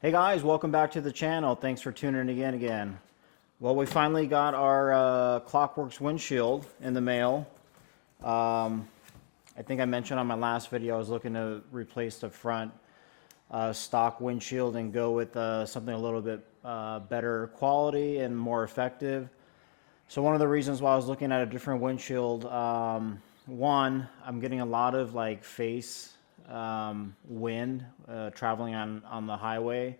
Hey guys, welcome back to the channel. Thanks for tuning in again. Well, we finally got our Klock Werks windshield in the mail. I think I mentioned on my last video I was looking to replace the front stock windshield and go with something a little bit better quality and more effective. So one of the reasons why I was looking at a different windshield, one, I'm getting a lot of like face wind traveling on the highway,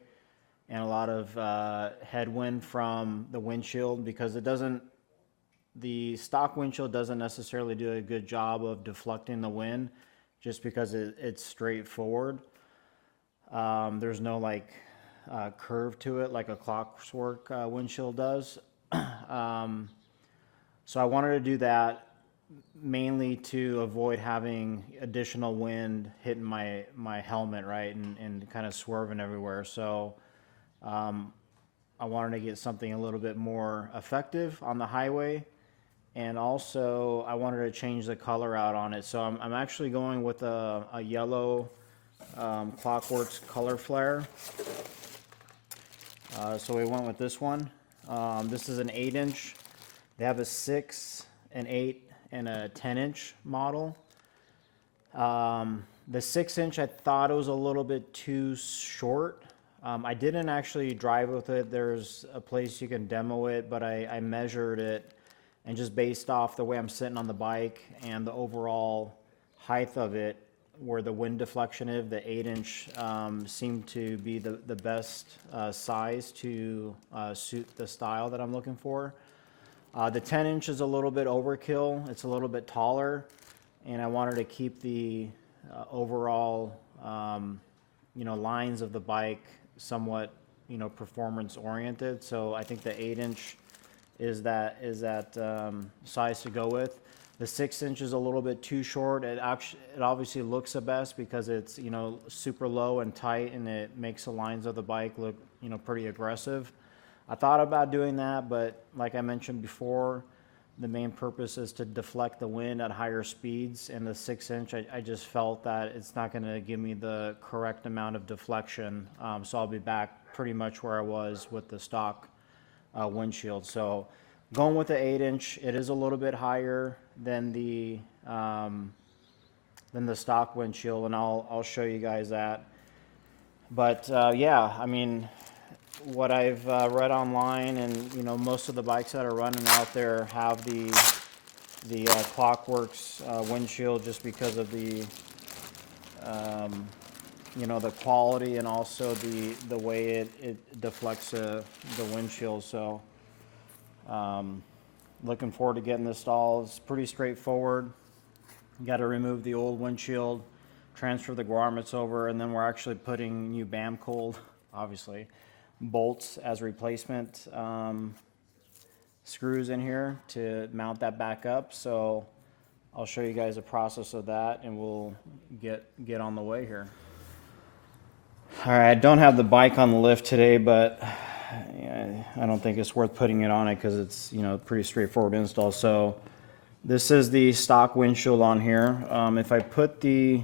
and a lot of headwind from the windshield because the stock windshield doesn't necessarily do a good job of deflecting the wind just because it's straightforward. There's no like curve to it like a Klock Werks windshield does. So I wanted to do that mainly to avoid having additional wind hitting my helmet, right, and kind of swerving everywhere. So I wanted to get something a little bit more effective on the highway, and also I wanted to change the color out on it. So I'm actually going with a yellow Klock Werks Kolor Flare. So we went with this one. This is an 8-inch. They have a 6, an 8, and a 10-inch model. The 6-inch, I thought it was a little bit too short. I didn't actually drive with it. There's a place you can demo it, but I measured it, and just based off the way I'm sitting on the bike and the overall height of it, where the wind deflection is, the 8-inch seemed to be the best size to suit the style that I'm looking for. The 10-inch is a little bit overkill. It's a little bit taller, and I wanted to keep the overall lines of the bike somewhat performance oriented. So I think the 8-inch is that size to go with. The 6-inch is a little bit too short. It obviously looks the best because it's super low and tight, and it makes the lines of the bike look pretty aggressive. I thought about doing that, but like I mentioned before, the main purpose is to deflect the wind at higher speeds, and the 6-inch, I just felt that it's not going to give me the correct amount of deflection, so I'll be back pretty much where I was with the stock windshield. So going with the 8-inch, it is a little bit higher than the stock windshield, and I'll show you guys that. But yeah, I mean, what I've read online, and most of the bikes that are running out there have the Klock Werks windshield, just because of the the quality and also the way it deflects the windshield. So looking forward to getting this installed. It's pretty straightforward. You got to remove the old windshield, transfer the grommets over, and then we're actually putting new BAM cold, obviously, bolts as replacement screws in here to mount that back up. So I'll show you guys the process of that, and we'll get on the way here. All right, I don't have the bike on the lift today, but I don't think it's worth putting it on it because it's pretty straightforward install. So this is the stock windshield on here. If I put the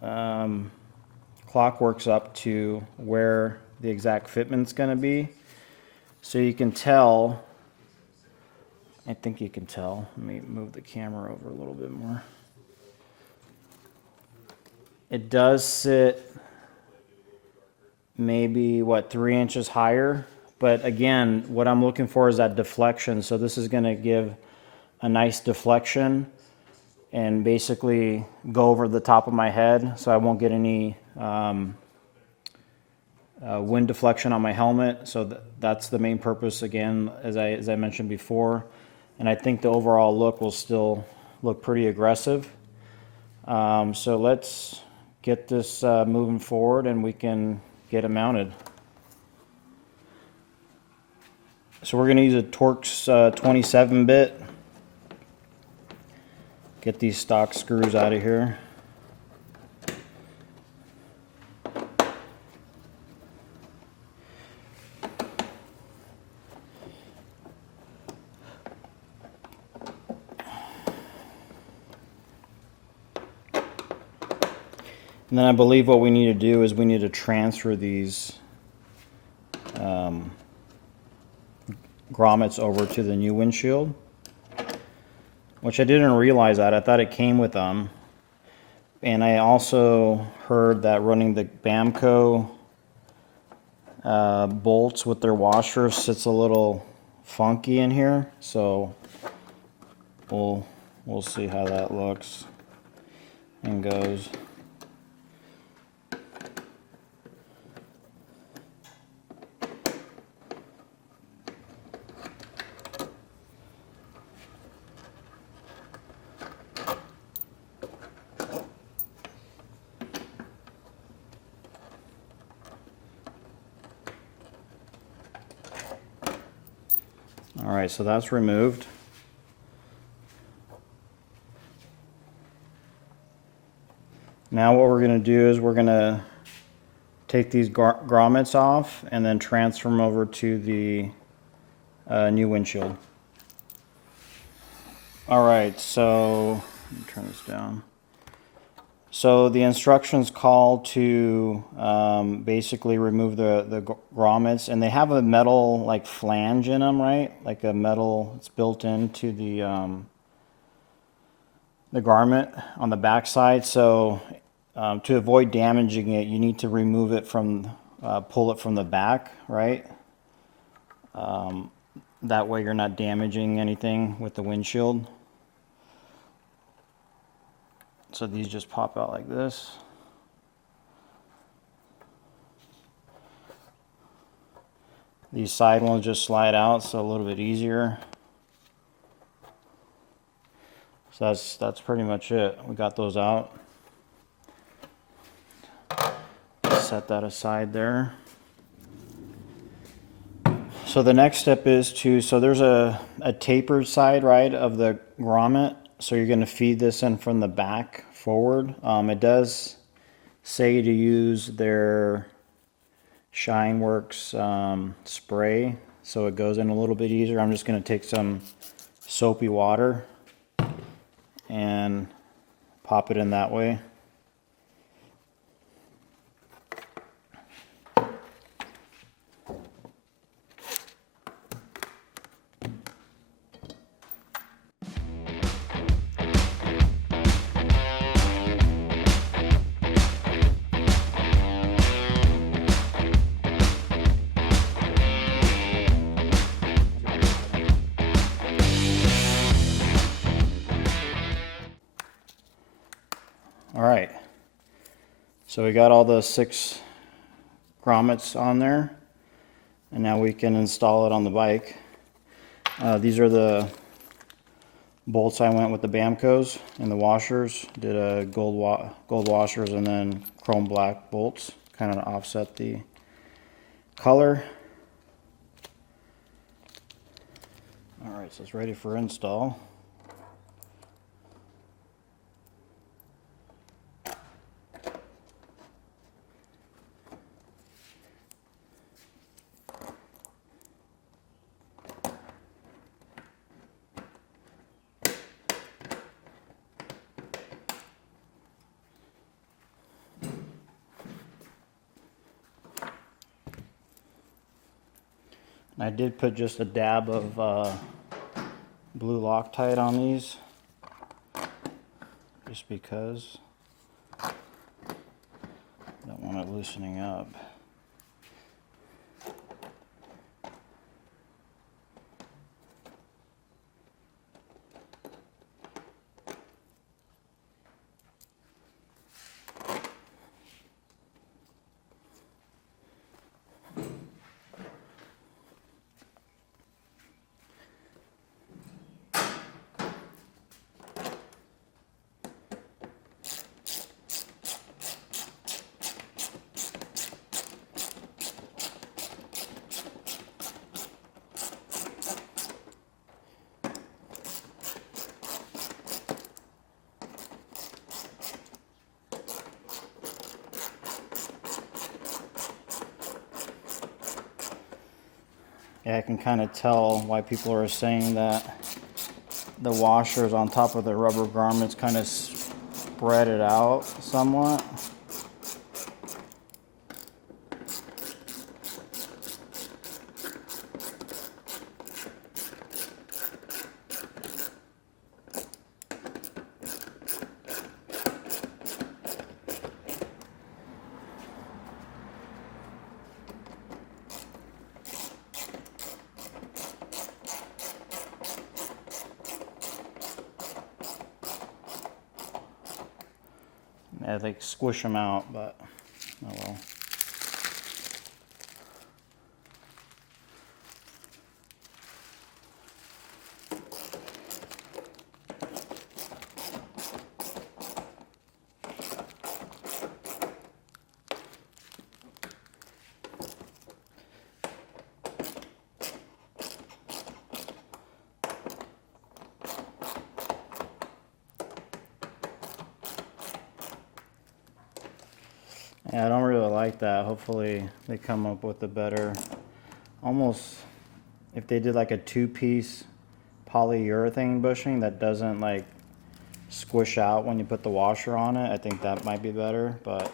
Klock Werks up to where the exact fitment's going to be, so you can tell. I think you can tell. Let me move the camera over a little bit more. It does sit maybe 3 inches higher, but again, what I'm looking for is that deflection. So this is going to give a nice deflection and basically go over the top of my head, so I won't get any wind deflection on my helmet. So that's the main purpose, again, as I mentioned before. And I think the overall look will still look pretty aggressive. So let's get this moving forward, and we can get it mounted. So we're going to use a Torx 27-bit. Get these stock screws out of here. And then I believe what we need to do is we need to transfer these grommets over to the new windshield, which I didn't realize that. I thought it came with them. And I also heard that running the Bamco bolts with their washers sits a little funky in here, so we'll see how that looks and goes. All right, so that's removed. Now what we're going to do is we're going to take these grommets off and then transfer them over to the new windshield. All right, so let me turn this down. So the instructions call to basically remove the grommets, and they have a metal like flange in them, right? Like a metal, it's built into the garment on the back side. So to avoid damaging it, you need to remove it from, pull it from the back, right? That way you're not damaging anything with the windshield. So these just pop out like this. These side ones just slide out, so a little bit easier. So that's pretty much it. We got those out. Set that aside there. So the next step is so there's a tapered side, right, of the grommet. So you're going to feed this in from the back forward. It does say to use their Works spray, so it goes in a little bit easier. I'm just going to take some soapy water and pop it in that way. All right, so we got all the 6 grommets on there, and now we can install it on the bike. These are the bolts I went with the Bamcos and the washers. Did a gold washers and then chrome black bolts, kind of offset the color. All right, so it's ready for install. I did put just a dab of blue Loctite on these, just because I don't want it loosening up. Yeah, I can kind of tell why people are saying that the washers on top of the rubber garments kind of spread it out somewhat. I like squish them out, but oh well. Yeah, I don't really like that. Hopefully they come up with a better, almost, if they did like a two-piece polyurethane bushing that doesn't like squish out when you put the washer on it, I think that might be better, but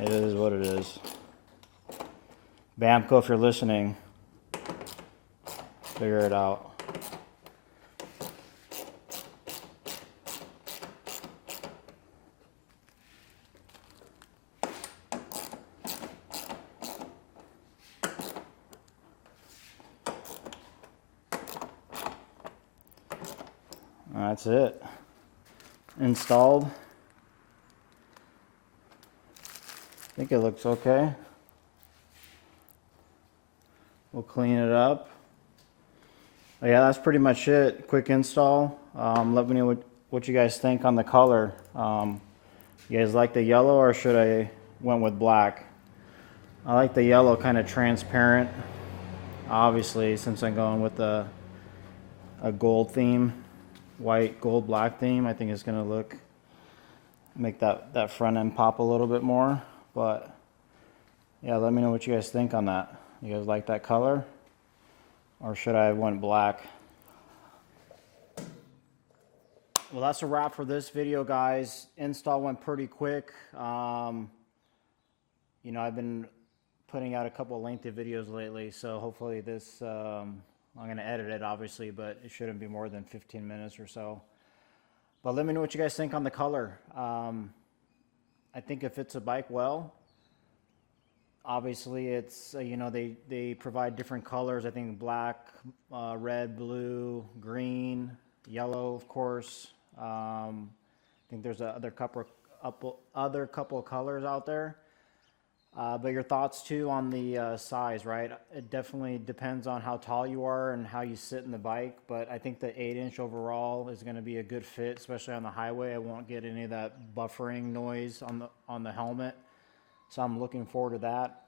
it is what it is. Bamco, if you're listening, figure it out. That's it. Installed. I think it looks okay. We'll clean it up. But yeah, that's pretty much it. Quick install. Let me know what you guys think on the color. You guys like the yellow, or should I went with black? I like the yellow, kind of transparent. Obviously, since I'm going with a gold theme, white, gold, black theme, I think it's gonna make that front end pop a little bit more. But yeah, let me know what you guys think on that. You guys like that color, or should I have went black? Well, that's a wrap for this video, guys. Install went pretty quick. You know, I've been putting out a couple of lengthy videos lately, so hopefully this, I'm going to edit it obviously, but it shouldn't be more than 15 minutes or so. But let me know what you guys think on the color. I think it fits a bike well. Obviously it's, you know, they provide different colors. I think black, red, blue, green, yellow, of course. I think there's other couple of colors out there. But your thoughts too on the size, right? It definitely depends on how tall you are and how you sit in the bike, but I think the 8-inch overall is going to be a good fit, especially on the highway. I won't get any of that buffering noise on the helmet, so I'm looking forward to that.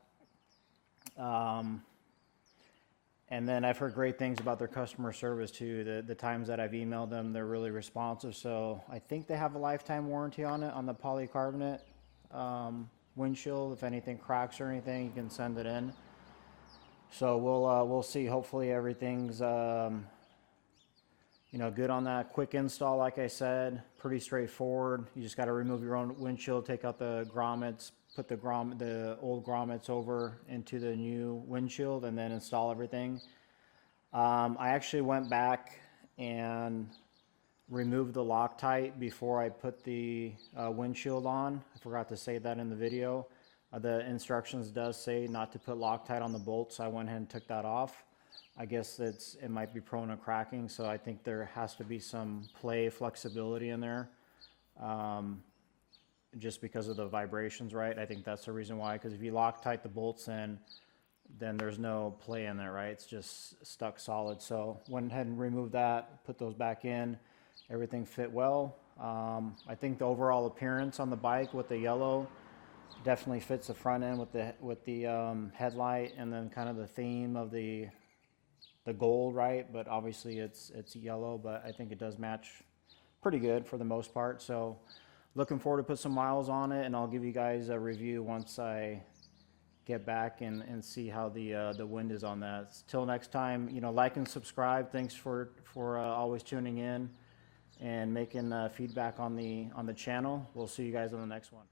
And then I've heard great things about their customer service too. The times that I've emailed them, they're really responsive. So I think they have a lifetime warranty on it, on the polycarbonate windshield. If anything cracks or anything, you can send it in. So we'll see. Hopefully everything's you know, good on that. Quick install, like I said, pretty straightforward. You just got to remove your own windshield, take out the grommets, put the old grommets over into the new windshield, and then install everything. I actually went back and removed the Loctite before I put the windshield on. I forgot to say that in the video. The instructions does say not to put Loctite on the bolts, so I went ahead and took that off. I guess it might be prone to cracking, so I think there has to be some flexibility in there. Just because of the vibrations, right? I think that's the reason why, because if you Loctite the bolts in, then there's no play in there, right? It's just stuck solid. So went ahead and removed that, put those back in. Everything fit well. I think the overall appearance on the bike with the yellow definitely fits the front end with the headlight, and then kind of the theme of the gold, right? But obviously it's yellow, but I think it does match pretty good for the most part. So looking forward to put some miles on it, and I'll give you guys a review once I get back and see how the wind is on that. Till next time, you know, like and subscribe. Thanks for always tuning in and making feedback on the channel. We'll see you guys on the next one.